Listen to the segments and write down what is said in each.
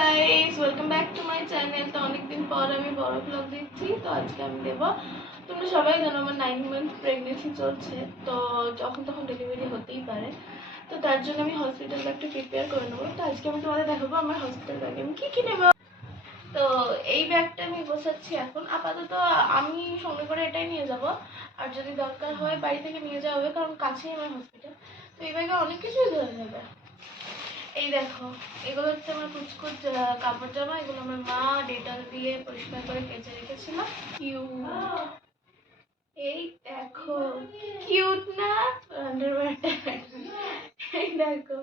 Guys, welcome back to my channel. তো অনেকদিন পর আমি বড় ব্লগ দিচ্ছি। তো আজকে আমি দেব, তোমরা সবাই জানো আমার 9 মান্থ প্রেগনেন্সি চলছে। তো যখন তখন ডেলিভারি হতেই পারে। তো তার জন্য আমি হসপিটাল ব্যাগটা প্রিপেয়ার করে নেবো। তো আজকে আমি তোমাদের দেখাবো আমার হসপিটাল ব্যাগে আমি কী কী নেবো। তো এই ব্যাগটা আমি গোছাচ্ছি এখন। আপাতত আমি সঙ্গে করে এটাই নিয়ে যাব, আর যদি দরকার হয় বাড়ি থেকে নিয়ে যাওয়া হবে, কারণ কাছেই আমার হসপিটাল। তো এই ব্যাগে অনেক কিছুই ধরে যাবে। এই দেখো, এগুলো হচ্ছে আমার কুচকুচ কাপড় জামা। এগুলো আমার মা ডেটল দিয়ে পরিষ্কার করে কেচে রেখেছিল। কিউট, এই দেখো কিউট না আন্ডারওয়্যারটা, এই দেখো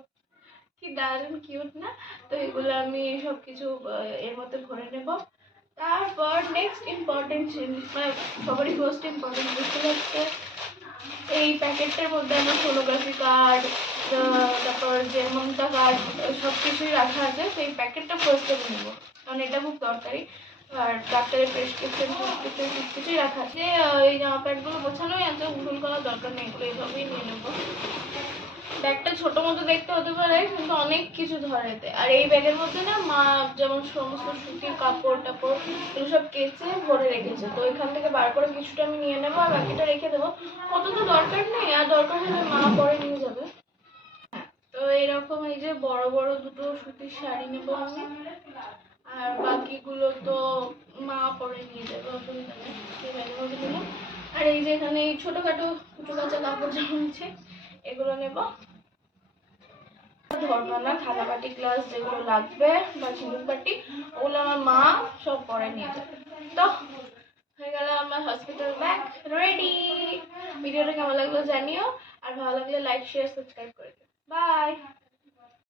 কি দারুণ কিউট না। তো এগুলো আমি সবকিছু এর মধ্যে ভরে নেব। তারপর নেক্সট ইম্পর্টেন্ট জিনিস, মানে সবারই মোস্ট ইম্পর্টেন্ট জিনিস হচ্ছে এই প্যাকেটটার মধ্যে আমার সোনোগ্রাফি কার্ড, তারপর যে মমতা কার্ড, সব কিছুই রাখা আছে। তো এই প্যাকেটটা ফার্স্ট আমি নেবো, কারণ এটা খুব দরকারি। আর ডাক্তারের প্রেসক্রিপশন সব কিছুই রাখা আছে। এই জামা প্যান্টগুলো গোছানোই আছে, ভুল করার দরকার নেই, এগুলো এইভাবেই নিয়ে নেবো। ব্যাগটা ছোট মতো দেখতে হতে পারে, কিন্তু অনেক কিছু ধরে এতে। আর এই ব্যাগের মধ্যে না মা যেমন সমস্ত সুতির কাপড় টাপড় এগুলো সব কেচে ভরে রেখেছে। তো এখান থেকে বার করে কিছুটা আমি নিয়ে নেবো, আর বাকিটা রেখে দেবো। কত তো দরকার নেই, আর দরকার হলে মা পরে নিয়ে যাবে। তো এইরকম এই যে বড় বড় দুটো সুতির শাড়ি নেবো আমি, আর বাকিগুলো তো মা পরে নিয়ে যাবে, অসুবিধা নেই। এই ব্যাগের মধ্যে নিলাম। আর এই যে এখানে এই ছোটোখাটো কুচো কাচা কাপড় জামা আছে, এগুলো নেবো। ধরনা থালা বাটি গ্লাস যেগুলো লাগবে বা সিঁদুর বাটি, ওগুলো আমার মা সব পরে নিয়ে যাবে। তো হয়ে গেল আমার হসপিটাল ব্যাগ রেডি। ভিডিওটা কেমন লাগলো জানিও, আর ভালো লাগলে লাইক শেয়ার সাবস্ক্রাইব করে দিও। বাই।